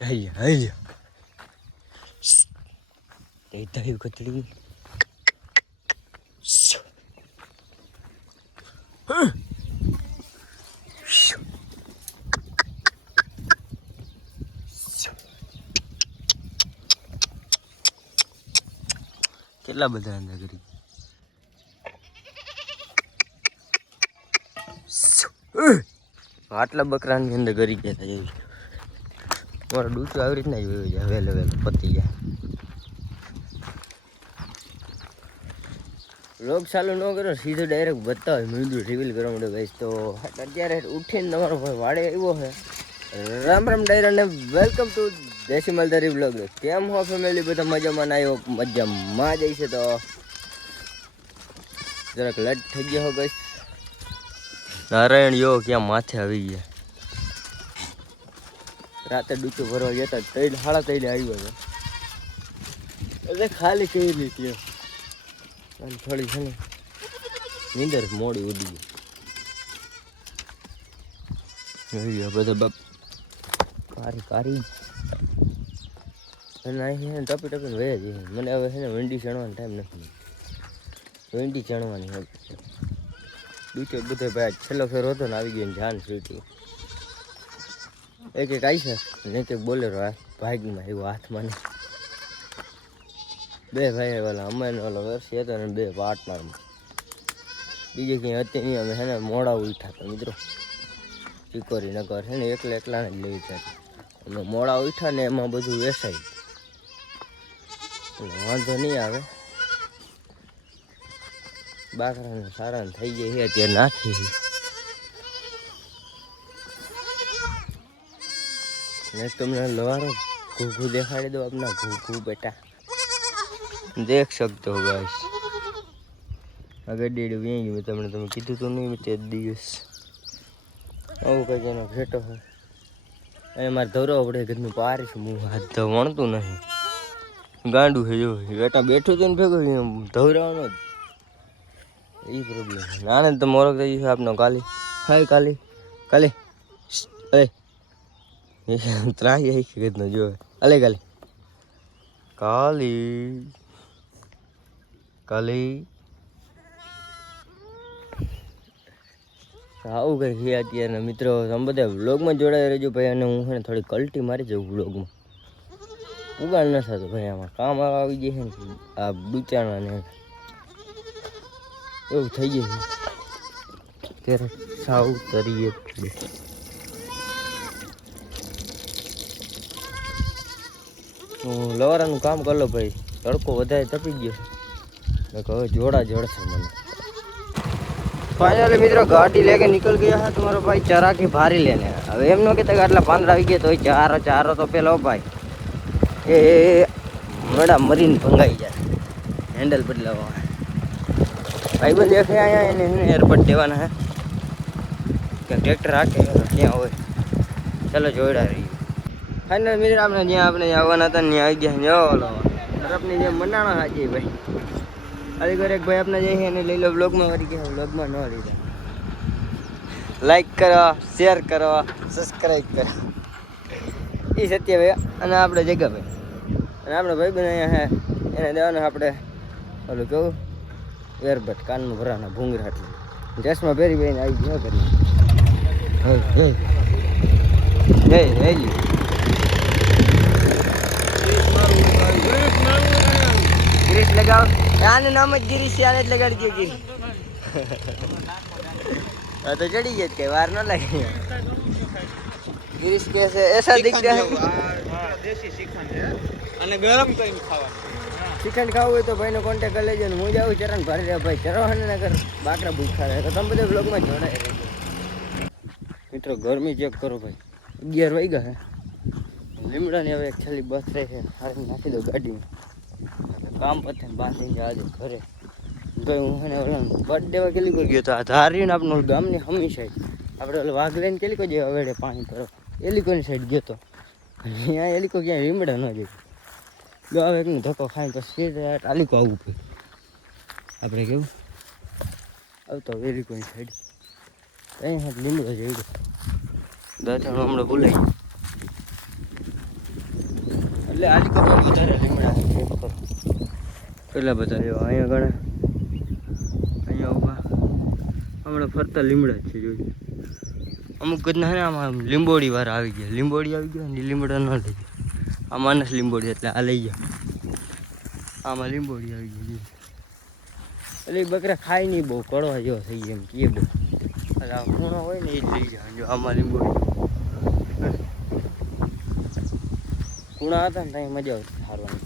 Hey, hey. They tell you what to do. કેટલા બધા અંદર કરી આટલા બકરાની અંદર કરી ગયા હતા જેવી મારો ડૂચો આવી રીતના જ વયો જાય વહેલો વહેલો પતી જાય લોક ચાલુ ન કરો સીધો ડાયરેક્ટ બતા હોય મીંદું રિવીલ કરવા માટે ભાઈ તો અત્યારે ઉઠીને તમારો ભાઈ વાડે આવ્યો છે રામ રામ ડાયરા ને વેલકમ ટુ દેશી માલધારી બ્લોગ કેમ હો ફેમિલી બધા મજામાં ના આવ્યો મજામાં જાય છે તો જરાક લટ થઈ ગયો હો ગઈ નારાયણ યો ક્યાં માથે આવી ગયા રાતે ડૂચો ભરવા જતા 3 સાડા 3 આવ્યો હતો એટલે ખાલી કઈ રીતે અને થોડી છે ને નીંદર મોડી ઉડી ગઈ બધા બાપ કારી અને અહીં ટપી ટપીને વહ્યા જઈએ મને હવે છે ને વેંડી ચણવાનો ટાઈમ નથી વેંડી ચણવાની ડૂચો બધો ભાઈ છેલ્લો ફેર હતો ને આવી ગયો જાન સીટી એક આવી છે ને એક બોલેરો ભાગમાં એવું હાથમાં ને બે ભાઈ વાલા અમે ઓલો વર્ષી હતો ને બે પાર્ટનરમાં બીજે ક્યાંય હતી નહીં અમે છે ને મોડા ઉઠ્યા હતા મિત્રો ચીકોરી નગર છે ને એકલાને જ લેવી છે અમે મોડા ઉઠ્યા ને એમાં બધું વેસાય એટલે વાંધો નહીં આવે બાકરાને સારા થઈ જાય છે અત્યારે નાખી ને તમને લવારો ઘૂઘું દેખાડી દો આપના ઘૂઘું બેટા દેખ શકતો હો ગાઈસ આગળ ડેડ વેંગી મેં તમને તમે કીધું તો નહીં તે દિવસ આવું કંઈક એનો ઘેટો હોય અને મારે ધોરવો પડે ઘરનું પારીશ હું હાથ વણતું નહીં ગાંડું છે જો બેટા બેઠું છે ને ભેગું ધોરાવાનો જ એ પ્રોબ્લેમ નાને તો મોરક થઈ ગયું છે આપનો કાલી હાય કાલી અરે ત્રાહી આવી ઘરનો જો અલે કાલી આવું કંઈ છે અત્યારના મિત્રો તમે બધા વ્લોગમાં જોડાઈ રહેજો ભાઈ અને હું છે ને થોડી કલ્ટી મારી જાઉં વ્લોગમાં ઉગાડ ન થતો ભાઈ આમાં કામ આવી જાય છે ને આ બુચાણા ને એવું થઈ ગયું છે ત્યારે સાવ તરીએ હું લવારાનું કામ કરી લો ભાઈ તડકો વધારે તપી ગયો છે હવે જોડા જડશે મને फाइनली मित्रों गाड़ी लेके निकल गया है तुम्हारा भाई चरा के भारी लेने अब एम नो कहता आटला 15 આવી ગયા તો ચારો તો પેલો ભાઈ એ મોડા મરીને ભંગાઈ જાય હેન્ડલ બદલાવા ભાઈ બંધ દેખે આયા એને એરપોર્ટ દેવાના હે કે ટ્રેક્ટર રાખે ત્યાં હોય ચલો જોઈડા રહી ફાઇનલ મિત્રો આપણે આવવાના હતા ત્યાં આવી ગયા જો ઓલો તરફની જે મંડાણા હાજી ભાઈ અલીગઢ એક ભાઈ આપને જઈએ અને લઈ લો વ્લોગમાં કરી ગયા વ્લોગમાં ન લીધા લાઈક કરો શેર કરો સબસ્ક્રાઈબ કરો એ સત્ય ભાઈ અને આપણે જગ્યા ભાઈ અને આપણે ભાઈ બને અહીંયા હે એને દેવાના આપણે ઓલું કેવું એરબટ કાનમાં ભરાના ભૂંગરાટલી ચશ્મા પહેરી પહેરીને આવી ગયો કરી ગ્રીસ લગાવ આનું નામ જ ગિરીશ યાર એટલે લગાડી ગયો હા તો ચડી ગયો કે વાર ન લાગે ગિરીશ કેસે એસા દિખતા હે દેશી શ્રીખંડ છે અને ગરમ કરીને ખાવાનું શ્રીખંડ ખાવું હોય તો ભાઈનો કોન્ટેક્ટ કરી લેજો ને હું જાઉં ચરણ ભરી રહ્યા ભાઈ ચરવાને નગર બાકરા ભૂખા રહે તો તમે બધા બ્લોગમાં જોડાય રહેજો મિત્રો ગરમી ચેક કરો ભાઈ 11 વાગ્યા હે લીમડાની હવે એક છેલ્લી બસ રહી છે હારી નાખી દો ગાડીમાં કામ પતે બાંધીને જવા ઘરે તો હું એને ઓલા બર્થ દેવા કેલી કોઈ ગયો તો આ ધારીને આપણું ગામની હમી સાઈડ આપણે ઓલા વાઘ લઈને કેલી કોઈ અવેડે પાણી પર એલિકોની સાઈડ ગયો તો અહીંયા એલિકો ક્યાંય લીમડા ન જાય ગાવ એકનો ધક્કો ખાઈને તો સીધા આલિકો આવવું પડે આપણે કેવું આવતો એલિકોની સાઈડ અહીંયા લીમડો જઈ ગયો દાંતણ હમણાં ભૂલાઈ એટલે આલી કપા વધારે લીમડા કેટલા બધા જો અહીંયા ઘણા અહીંયા ઉભા હમણાં ફરતા લીમડા જ છે જોઈ અમુક ગજના ને આમાં લીંબોડી વાળા આવી ગયા લીંબોડી આવી ગયા ને લીમડા ન લઈ ગયા આ માનસ લીંબોડી એટલે આ લઈ ગયા આમાં લીંબોડી આવી ગઈ એટલે બકરા ખાય નહીં બહુ કડવા જેવો થઈ ગયા એમ કે બહુ એટલે આ ખૂણો હોય ને એ જ લઈ જાય જો આમાં લીંબોડી કુણા હતા ને ત્યાં મજા આવતી હારવાની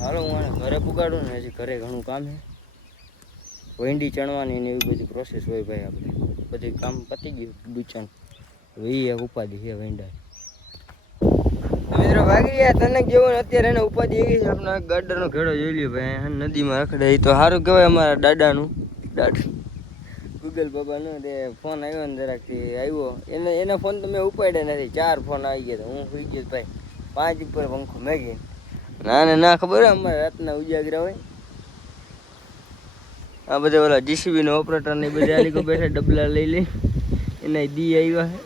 હાલો હું આને ઘરે પુગાડું ને હજી ઘરે ઘણું કામ છે વેંડી ચણવાની ને એવી બધી પ્રોસેસ હોય ભાઈ આપણે બધી કામ પતી ગયું ડૂચન હવે એ ઉપાધિ છે વેંડા મિત્રો ભાગી ગયા તને જેવો ને અત્યારે એને ઉપાધિ એવી છે આપણે ગાડાનો ઘેડો જોઈ લ્યો ભાઈ નદીમાં રખડે એ તો સારું કહેવાય અમારા દાદાનું ગૂગલ બાબાનો તે ફોન આવ્યો ને જરાકથી આવ્યો એના ફોન તો મેં ઉપાડ્યા નથી 4 ફોન આવી ગયા હું સુઈ ગયો ભાઈ 5 ઉપર પંખો મેગી ના ખબર હોય અમારે રાતના ઉજાગરા હોય આ બધા ઓલા જીસીબીનો ઓપરેટર ને બધા આલી બેઠા ડબલા લઈ લઈ એના દી આવ્યા છે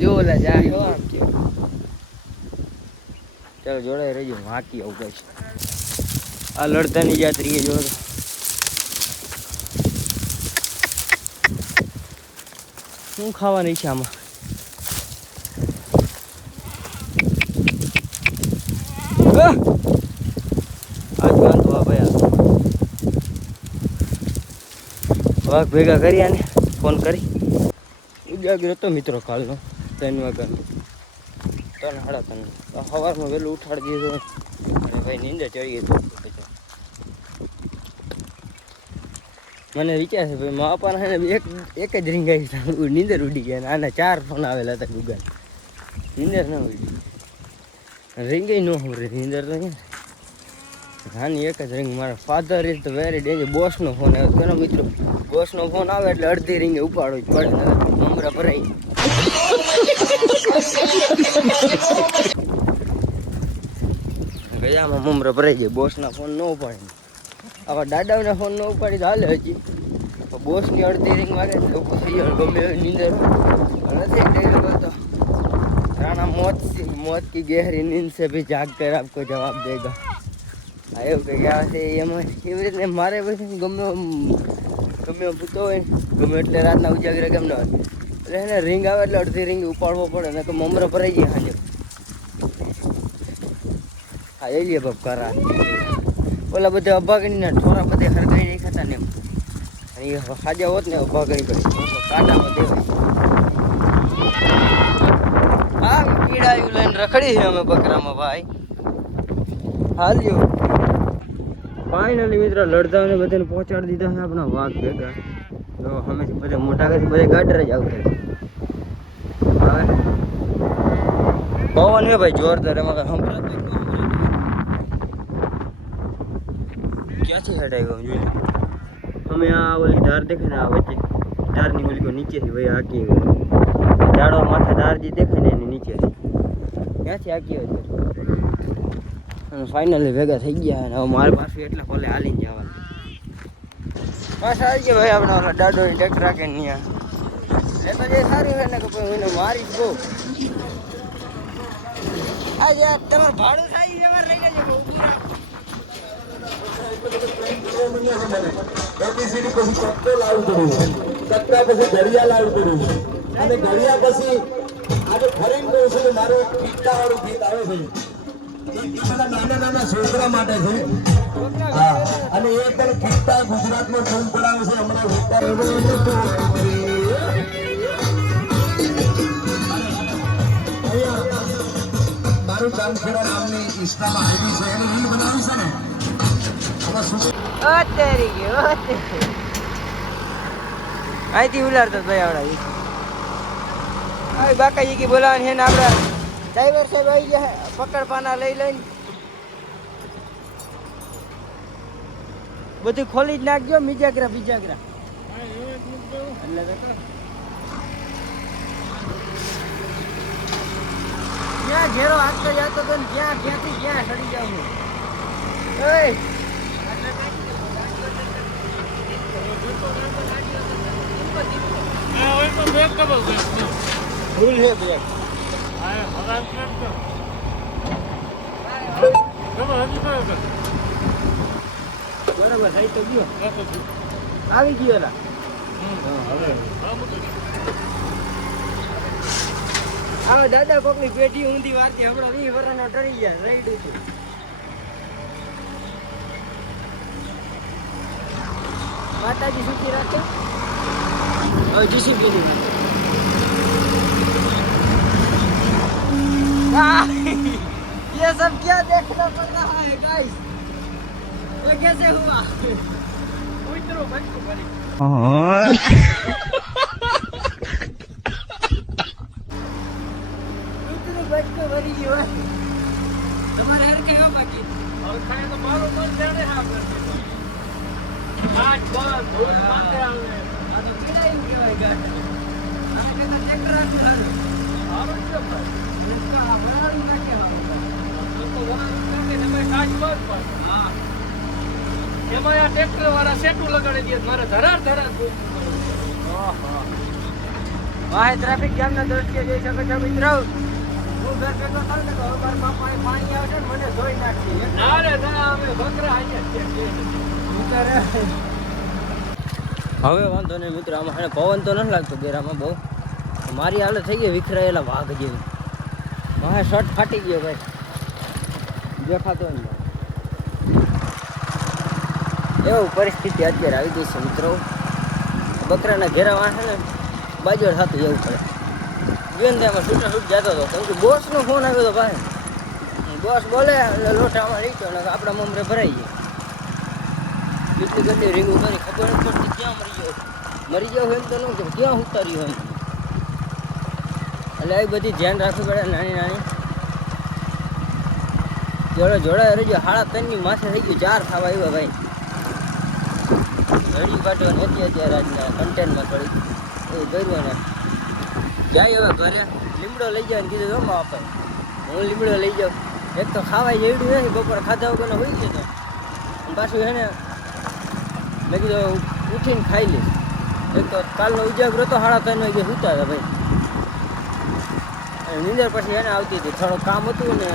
જો ઓલા જા ચાલો જોડાઈ રહેજો હાકી આવું કઈ આ લડતાની જાત્રી જો શું ખાવાની છે આમાં આજ વાંધો આ ભાઈ વાઘ ભેગા કરી આને ફોન કરી ઉજાગર હતો મિત્રો કાલનો 3 વાગ્યાનો 3:30 સવારમાં વહેલું ઉઠાડી દીધું અને ભાઈ નીંદર ચડી ગઈ મને વિચાર છે ભાઈ મા બાપાના એક જ રીંગ આવી નીંદર ઉડી ગયા આના 4 ફોન આવેલા હતા ગુગલ નીંદર ના ઉડી રીંગે ન હોય નીંદર તો હાની એક જ રીંગ મારા father is the very danger બોસનો ફોન આવ્યો ઘણા મિત્રો બોસનો ફોન આવે એટલે અડધી રીંગે ઉપાડો જ પડે મમરા ભરાઈ ગયામાં મમરા ભરાઈ જાય બોસના ફોન ન ઉપાડે આવા દાદાઓના ફોન ન ઉપાડી તો હાલે હજી બોસની અડધી રીંગ માગે તો પછી ગમે નીંદર નથી ડાયલોગ હતો રાણા मौत की गहरी नींद से भी जाग कर आपको जवाब देगा એવું કંઈક આવે છે એમાં એવી રીતે મારે પછી ગમે પૂતો હોય ને ગમે એટલે રાતના ઉજાગરે કેમ ન હોય એટલે એને રીંગ આવે એટલે અડધી રીંગ ઉપાડવો પડે ને તો મમરો ભરાઈ જાય સાંજે હા એ લે બાપ કરા ઓલા બધા અભાગણીના ઠોરા બધે હરગાઈ નહીં ખાતા ને એમ એ ખાજા હોત ને અભાગણી કરી કાંટામાં દેવાય હા કીડાયું લઈને રખડી છે અમે બકરામાં ભાઈ હાલ્યો ફાઇનલી મિત્રો લડદાઓને બધાને પહોંચાડી દીધા છે આપણા વાઘ ભેગા તો હંમેશા બધા મોટા કરી બધા ગાડર જ આવતા હવે પવન હે ભાઈ જોરદાર એમાં સંભળાતો ક્યાંથી હેડ આવ્યો જોઈ અમે આ ઓલી ધાર દેખે ને આ વચ્ચે ધારની ઓલી નીચેથી ભાઈ હાકી ઝાડો માથે ધાર જે દેખાય ને એની નીચે ક્યાંથી હાકી હોય અને ફાઇનલી ભેગા થઈ ગયા અને હવે મારી પાસે એટલે ભલે હાલીને જવાનું પાછા આવી ગયા ભાઈ આપણે ઓલા દાડો ટ્રેક્ટર રાખે ને ત્યાં એ તો જે સારી હોય ને કે ભાઈ એને મારી જ બહુ આજે તમારે ભાડું થાય વ્યવહાર લઈ લેજો એબીસીડી પછી ચક્કો લાવવું પડ્યું ચક્રા પછી ઘડિયા લાવવું પડ્યું અને ઘડિયા પછી આજે ફરીને કહું છું મારું એક ગીતા વાળું ગીત આવે છે નાના છોકરા માટે છે હા અને એ પણ ગીતા ગુજરાતમાં ફોન પડાવે છે હમણાં મારું ચાંદખેડા નામની ઇન્સ્ટામાં આઈડી છે એને રીલ બનાવી છે ને અહીંથી ઉલાડતો ભાઈ આવડા બાકાજી કી બોલાવાની છે ને આપડા ડ્રાઈવર સાહેબ આવી ગયા પકડ પાના લઈ લઈને બધું ખોલી જ નાખજો બીજાગરા એટલે ક્યાં ઘેરો હાથતો જતો તો ને ક્યાંથી ક્યાં સડી જાવ બરાબર સાઈડ તો ગયો આવી ગયો એલા હવે દાદા કોકની પેઢી ઊંધી વારતી હમણાં 20 વર્ષનો ડરી ગયા રાઈડ છે માતાજી સુખી રાખે और डिसिप्लिन ये सब क्या देखना पड़ रहा है गाइस ये कैसे हुआ उतरो बच्चों भरी उतरो बच्चों भरी क्यों है तुम्हारे हर क्या हो बाकी और खाए तो मारो तो जाने हां करते आज बहुत धूल मारते आवे आ तो पीड़ा ही केवाय गाटा आगे तो ट्रैक्टर आके हारो क्यों भाई इसका बराबर ना क्या हारो तो बराबर करके તમે કાચ પર હા એમાં આ ટ્રેક્ટર વાળા સેટુ લગાડી દે મારે ધરાર ઓહો વાહે ટ્રાફિક જામ ના દ્રશ્ય જોઈ શકો છો મિત્રો હું ઘર બેઠો થાઉં ને તો મારા બાપા પાણી આવશે ને મને ધોઈ નાખી ના રે ના અમે બકરા આયા ઉતારે હવે વાંધો નહીં મિત્રો આમાં હે પવન તો નથી લાગતો બેરામાં બહુ મારી હાલત થઈ ગઈ વિખરાયેલા વાઘ જેવી વાહે શર્ટ ફાટી ગયો ભાઈ દેખાતો ને એવું પરિસ્થિતિ અત્યારે આવી ગઈ છે મિત્રો બકરાના ઘેરા વાંહે ને બાજુ થતું એવું પડે ગેંદામાં છૂટ જતો હતો કેમ કે બોસનો ફોન આવ્યો હતો ભાઈ બોસ બોલે એટલે લોટામાં રહી ગયો ને આપણા મમરે ભરાઈ ગયો કેટલી કેટલી રીંગું કરી ખબર નથી પડતી ક્યાં મરી ગયો એમ તો ન કે ક્યાં ઉતાર્યું એમ એટલે એ બધી ધ્યાન રાખવું પડે નાની નાની જોડે રહી ગયો 3:30 માથે થઈ ગયું 4 થવા આવ્યા ભાઈ ઘડી કાઢવા નથી અત્યારે આજના કન્ટેન્ટમાં થોડી એવું કર્યું ને જાય હવે ઘરે લીમડો લઈ જાય ને કીધું જમવા આપે હું લીમડો લઈ જાઉં એક તો ખાવાય જેવડું નથી બપોર ખાધા વગરનો હોય છે તો પાછું હે ને મેં કીધું ઉઠીને ખાઈ લઈશ એક તો કાલનો ઉજાગરો તો 3:30 વાગે સૂતા હતા ભાઈ નીંદર પછી એને આવતી હતી થોડું કામ હતું ને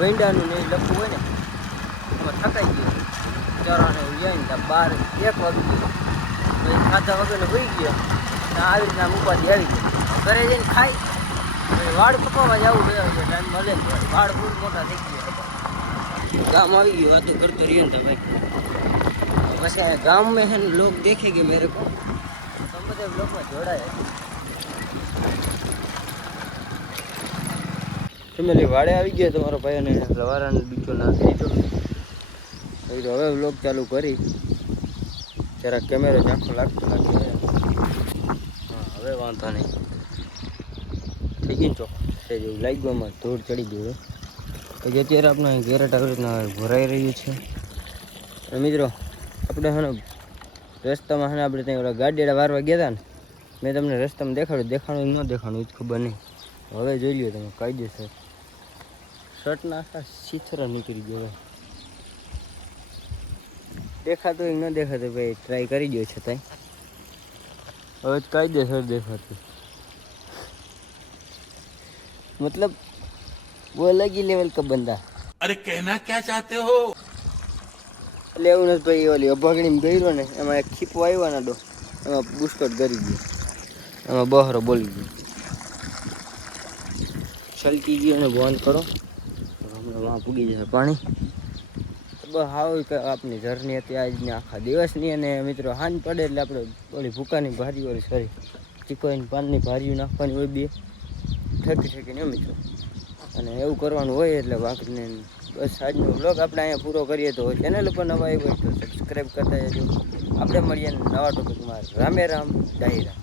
વેંડાનું ને લખવું હોય ને એમાં થકાઈ ગયું ચરાને જાય ને 12-1 વાગી ગયું પછી ખાધા વગરનો હોઈ ગયો આવી રીતના ઉપાધિ આવી ગઈ ઘરે જઈને ખાઈ વાળ કપાવા જવું ગયો ટાઈમ મળે ને વાળ બહુ મોટા થઈ ગયા ગામ આવી ગયું વાતો કરતો રહ્યો ને ભાઈ वैसे गांव में है लोग देखेंगे मेरे को तो मुझे लोग में जोड़ा है ફેમિલી વાડે આવી ગયા તમારો ભાઈ અને સવારાનો બીજો નાખી દીધો હવે વ્લોગ ચાલુ કરી જરા કેમેરો ઝાંખો લાગતો લાગે હા હવે વાંધો નહીં થઈ ગયું ચોક છે જેવું લાગ્યું એમાં ધૂળ ચડી ગયું પછી અત્યારે આપણે ગેરેટ આવી રીતના ભરાઈ રહ્યું છે મિત્રો આપણે હે રસ્તામાં હે આપણે ત્યાં ઓલા ગાડીડા વારવા ગયા હતા ને મેં તમને રસ્તામાં દેખાડું ન દેખાડું એ જ ખબર નહીં હવે જોઈ લ્યો તમે કાયદેસર શર્ટના આખા સીથરા નીકળી ગયો ભાઈ દેખાતું હોય ન દેખાતું ભાઈ ટ્રાય કરી ગયો છતાંય હવે જ કાયદેસર દેખાતું मतलब वो अलग ही लेवल का बंदा अरे कहना क्या चाहते हो એટલે એવું નથી ભાઈ ઓલી અભાગણીમાં ગયો ને એમાં એક ખીપો આવ્યો ને ડો એમાં બુસ્કટ કરી ગયો એમાં બહરો બોલી ગયો છલકી ગયો અને બંધ કરો હમણાં વાં પૂગી જશે પાણી બસ હાવ કે આપની જર્ની હતી આજની આખા દિવસની અને મિત્રો હાંજ પડે એટલે આપણે ઓલી ભૂકાની ભારી ઓલી સોરી ચીકોઈની પાનની ભારીઓ નાખવાની હોય બે ઠેકીને મિત્રો અને એવું કરવાનું હોય એટલે વાંકને બસ આજનો વ્લોગ આપણે અહીંયા પૂરો કરીએ તો ચેનલ ઉપર નવા આવ્યો હોય તો સબસ્ક્રાઈબ કરતા જજો આપણે મળીએ નવા ટોપિકમાં રામે રામ ડાયરા